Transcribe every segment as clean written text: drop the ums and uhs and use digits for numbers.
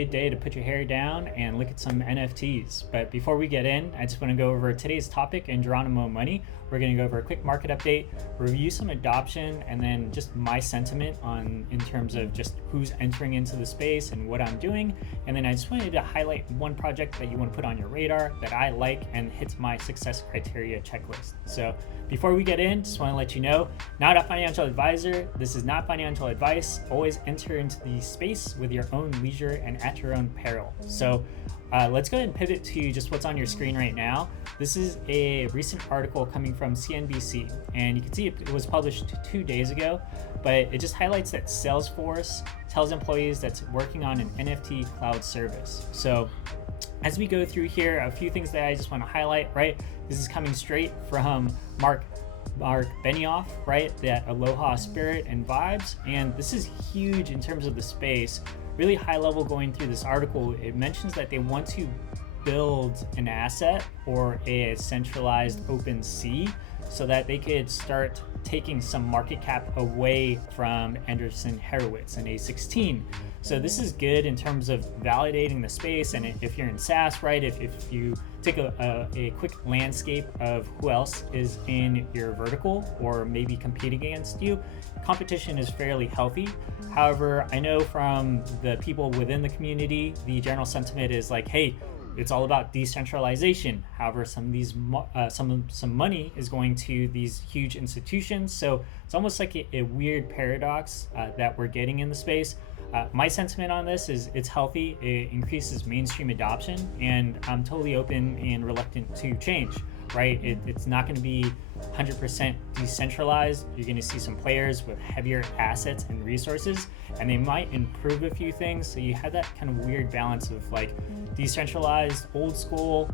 good day to put your hair down and look at some NFTs. But before we get in, I just want to go over today's topic in GeroniMOmoney. We're going to go over a quick market update, review some adoption, and then just my sentiment on in terms of just who's entering into the space and what I'm doing. And then I just wanted to highlight one project that you want to put on your radar that I like and hits my success criteria checklist. So before we get in, just want to let you know, not a financial advisor. This is not financial advice. Always enter into the space with your own leisure and at your own peril. So let's go ahead and pivot to just what's on your screen right now. This is a recent article coming from CNBC, and you can see it was published 2 days ago, but it just highlights that Salesforce tells employees that's working on an NFT cloud service. So as we go through here, a few things that I just want to highlight, right? This is coming straight from Mark Benioff, right? That Aloha spirit and vibes. And this is huge in terms of the space. Really high level going through this article. It mentions that they want to build an asset or a centralized Opensea so that they could start taking some market cap away from Andreessen Horowitz and A16. So this is good in terms of validating the space. And if you're in SaaS, right, if you take a quick landscape of who else is in your vertical or maybe competing against you, competition is fairly healthy. However, I know from the people within the community, the general sentiment is like, hey, it's all about decentralization. However, some of these some money is going to these huge institutions. So it's almost like a weird paradox that we're getting in the space. My sentiment on this is it's healthy. It increases mainstream adoption, and I'm totally open and reluctant to change, right? It's not going to be 100% decentralized. You're going to see some players with heavier assets and resources, and they might improve a few things. So you have that kind of weird balance of like decentralized, old school,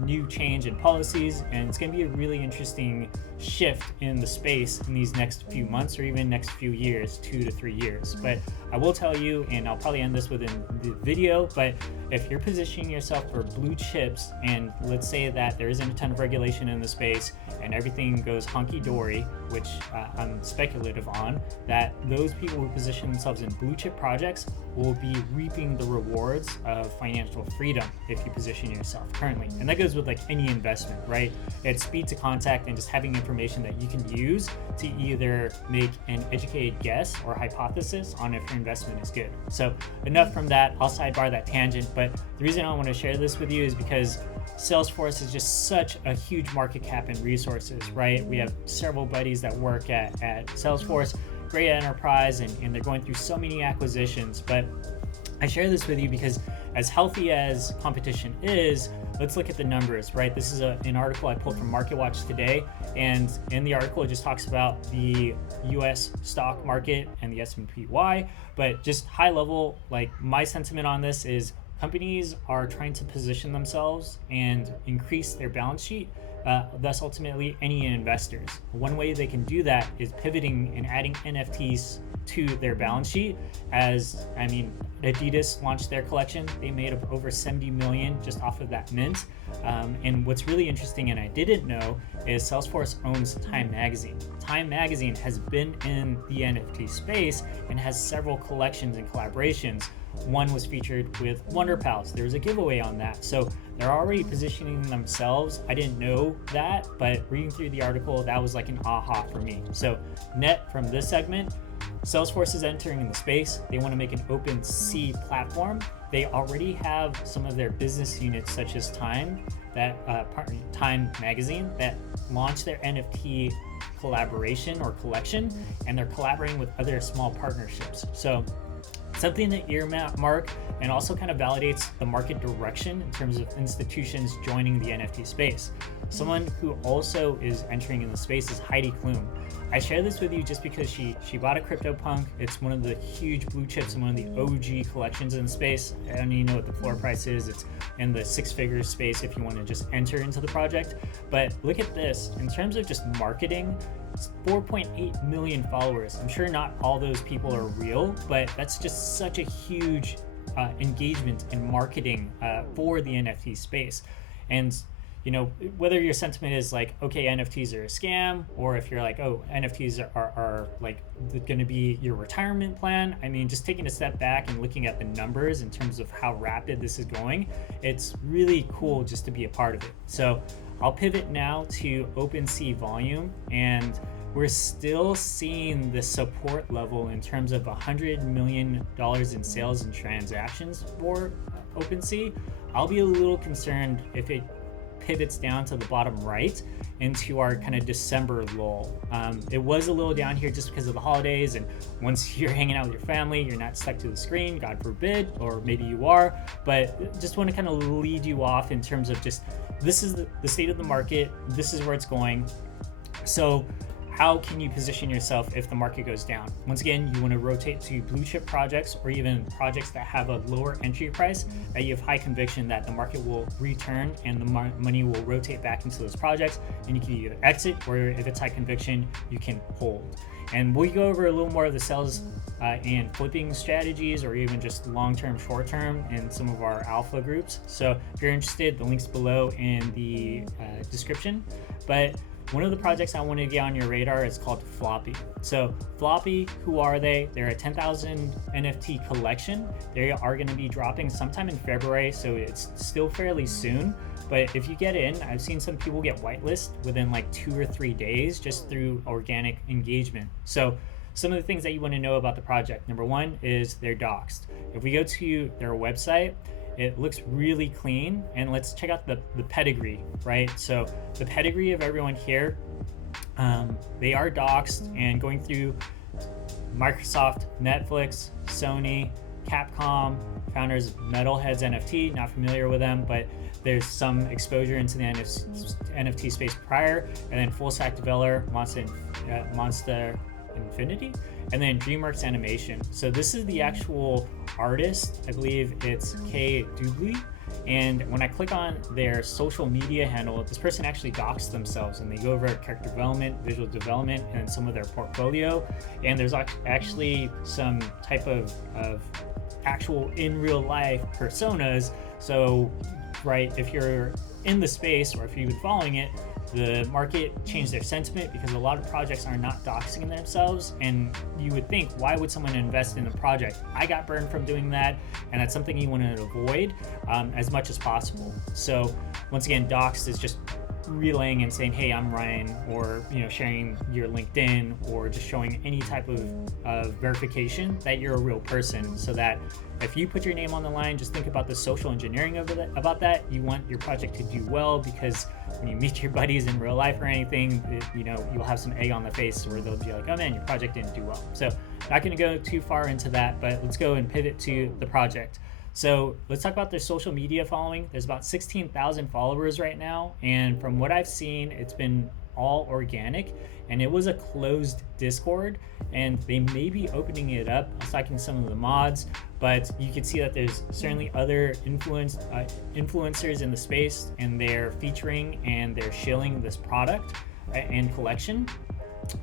new change in policies, and it's going to be a really interesting shift in the space in these next few months or even next few years, 2 to 3 years. But I will tell you, and I'll probably end this within the video, but if you're positioning yourself for blue chips, and let's say that there isn't a ton of regulation in the space and everything goes hunky-dory, which I'm speculative on, that those people who position themselves in blue chip projects will be reaping the rewards of financial freedom if you position yourself currently. And that goes with like any investment, right? It's speed to contact and just having information that you can use to either make an educated guess or hypothesis on if your investment is good. So enough from that, I'll sidebar that tangent, but the reason I want to share this with you is because Salesforce is just such a huge market cap and resources, right? We have several buddies that work at Salesforce, great enterprise, and they're going through so many acquisitions. But I share this with you because as healthy as competition is, let's look at the numbers, right? This is an article I pulled from MarketWatch today, and in the article it just talks about the US stock market and the S&P/Y, but just high level, like my sentiment on this is companies are trying to position themselves and increase their balance sheet, thus ultimately any investors. One way they can do that is pivoting and adding NFTs to their balance sheet. As I mean, Adidas launched their collection, they made up over 70 million just off of that mint. And what's really interesting, and I didn't know, is Salesforce owns Time Magazine. Time Magazine has been in the NFT space and has several collections and collaborations. One was featured with Wonder Pals. There was a giveaway on that. So they're already positioning themselves. I didn't know that, but reading through the article, that was like an aha for me. So net from this segment, Salesforce is entering in the space. They want to make an Opensea platform. They already have some of their business units, such as Time Magazine, that launched their NFT collaboration or collection, and they're collaborating with other small partnerships. So something that earmark and also kind of validates the market direction in terms of institutions joining the NFT space. Someone who also is entering in the space is Heidi Klum. I share this with you just because she bought a CryptoPunk. It's one of the huge blue chips and one of the OG collections in the space. I don't even know what the floor price is. It's in the 6-figure space if you want to just enter into the project. But look at this. In terms of just marketing, it's 4.8 million followers. I'm sure not all those people are real, but that's just such a huge engagement in marketing for the NFT space. And whether your sentiment is like, okay, NFTs are a scam, or if you're like, oh, NFTs are like going to be your retirement plan. I mean, just taking a step back and looking at the numbers in terms of how rapid this is going, it's really cool just to be a part of it. So I'll pivot now to Opensea volume, and we're still seeing the support level in terms of $100 million in sales and transactions for Opensea. I'll be a little concerned if it pivots down to the bottom right into our kind of December lull. It was a little down here just because of the holidays, and once you're hanging out with your family, you're not stuck to the screen, God forbid, or maybe you are, but just want to kind of lead you off in terms of just, this is the state of the market, this is where it's going. So how can you position yourself if the market goes down? Once again, you want to rotate to blue chip projects, or even projects that have a lower entry price, that you have high conviction that the market will return and the money will rotate back into those projects, and you can either exit, or if it's high conviction, you can hold. And we'll go over a little more of the sales and flipping strategies, or even just long-term, short-term in some of our alpha groups. So if you're interested, the link's below in the description. But one of the projects I want to get on your radar is called Floppy. So Floppy, who are they? They're a 10,000 NFT collection. They are going to be dropping sometime in February, so it's still fairly soon. But if you get in, I've seen some people get whitelist within like 2 or 3 days just through organic engagement. So some of the things that you want to know about the project. Number one is they're doxed. If we go to their website, it looks really clean, and let's check out the pedigree, right? So the pedigree of everyone here, they are doxed and going through Microsoft, Netflix, Sony, Capcom, founders of Metalheads NFT, not familiar with them, but there's some exposure into the NFT space prior, and then full stack developer, Monster Infinity, and then DreamWorks Animation. So this is the actual artist. I believe it's K Doobly. And when I click on their social media handle, this person actually docs themselves, and they go over character development, visual development, and some of their portfolio. And there's actually some type of actual in real life personas. So, right, if you're in the space, or if you've been following it, the market changed their sentiment because a lot of projects are not doxing themselves, and you would think, why would someone invest in a project? I got burned from doing that, and that's something you want to avoid as much as possible. So once again, doxed is just relaying and saying, hey, I'm Ryan, or sharing your LinkedIn, or just showing any type of verification that you're a real person, so that if you put your name on the line, just think about the social engineering about that. You want your project to do well, because when you meet your buddies in real life or anything, you'll have some egg on the face where they'll be like, oh man, your project didn't do well. So not going to go too far into that, but let's go and pivot to the project. So let's talk about their social media following. There's about 16,000 followers right now, and from what I've seen, it's been all organic, and it was a closed Discord, and they may be opening it up. I was talking to some of the mods, but you can see that there's certainly other influencers in the space, and they're featuring and they're shilling this product and collection.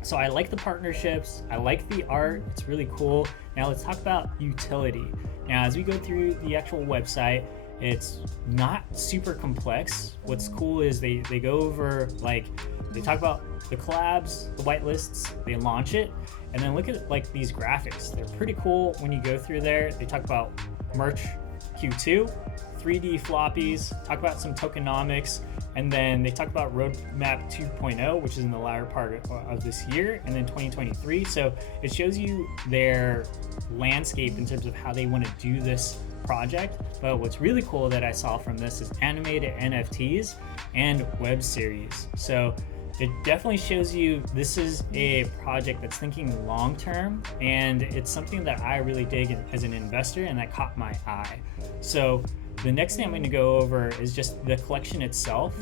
So I like the partnerships, I like the art, it's really cool. Now let's talk about utility. Now as we go through the actual website, it's not super complex. What's cool is they go over, like, they talk about the collabs, the whitelists, they launch it, and then look at like these graphics. They're pretty cool when you go through there. They talk about merch Q2, 3D floppies, talk about some tokenomics, and then they talk about roadmap 2.0, which is in the latter part of this year, and then 2023. So it shows you their landscape in terms of how they want to do this project. But what's really cool that I saw from this is animated NFTs and web series. So it definitely shows you this is a project that's thinking long term, and it's something that I really dig as an investor, and that caught my eye. So the next thing I'm going to go over is just the collection itself.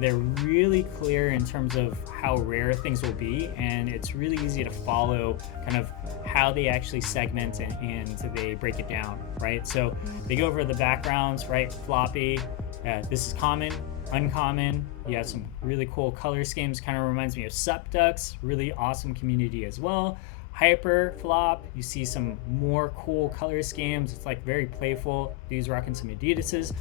They're really clear in terms of how rare things will be, and it's really easy to follow kind of how they actually segment and they break it down, right? So they go over the backgrounds, right? Floppy, this is common, uncommon. You have some really cool color schemes, kind of reminds me of Subducks, really awesome community as well. Hyper flop, you see some more cool color schemes. It's like very playful. Dude's rocking some Adidas's.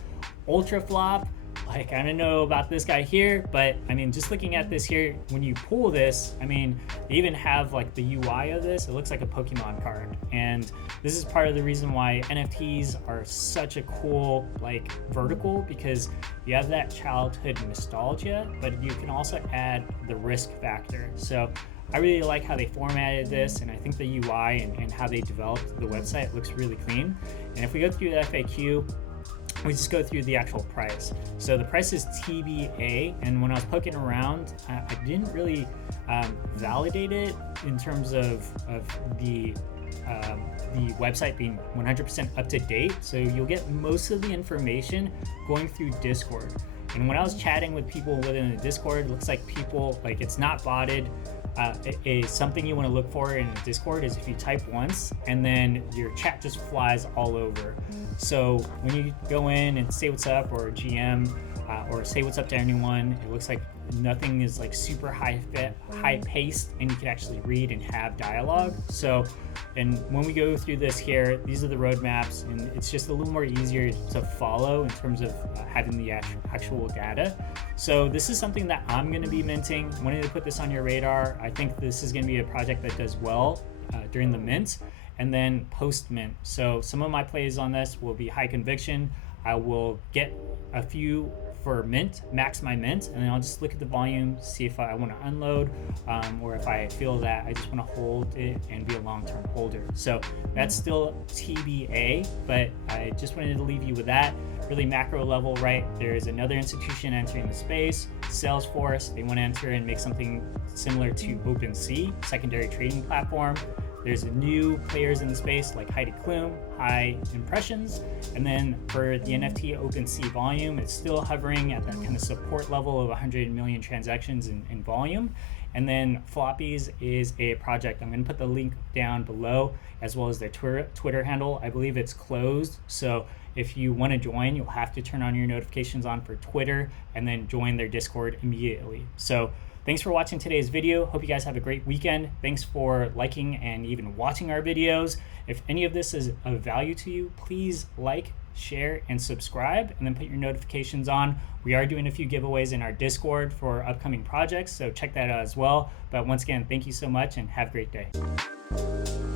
Ultra flop, like, I don't know about this guy here, but I mean, just looking at this here, when you pull this, I mean, they even have like the UI of this. It looks like a Pokemon card. And this is part of the reason why NFTs are such a cool like vertical, because you have that childhood nostalgia, but you can also add the risk factor. So I really like how they formatted this, and I think the UI and how they developed the website looks really clean. And if we go through the FAQ, we just go through the actual price. So the price is TBA, and when I was poking around, I didn't really validate it in terms of the website being 100% up to date. So you'll get most of the information going through Discord. And when I was chatting with people within the Discord, it looks like people, like, it's not botted. Something you want to look for in Discord is if you type once and then your chat just flies all over. So when you go in and say what's up, or GM, or say what's up to anyone, it looks like nothing is like super high paced, and you can actually read and have dialogue. So, and when we go through this here, these are the roadmaps, and it's just a little more easier to follow in terms of having the actual data. So this is something that I'm going to be minting. Wanted to put this on your radar. I think this is going to be a project that does well during the mint and then post mint. So some of my plays on this will be high conviction. I will get a few for mint, max my mint, and then I'll just look at the volume, see if I want to unload, or if I feel that I just want to hold it and be a long-term holder. So that's still TBA, but I just wanted to leave you with that. Really macro level, right? There's another institution entering the space, Salesforce. They want to enter and make something similar to Opensea, secondary trading platform. There's new players in the space like Heidi Klum, high impressions. And then for the NFT Opensea volume, it's still hovering at that kind of support level of 100 million transactions in volume. And then Floppys is a project. I'm going to put the link down below, as well as their Twitter handle. I believe it's closed. So if you want to join, you'll have to turn on your notifications on for Twitter and then join their Discord immediately. So thanks for watching today's video. Hope you guys have a great weekend. Thanks for liking and even watching our videos. If any of this is of value to you, please like, share, and subscribe, and then put your notifications on. We are doing a few giveaways in our Discord for upcoming projects, so check that out as well. But once again, thank you so much and have a great day.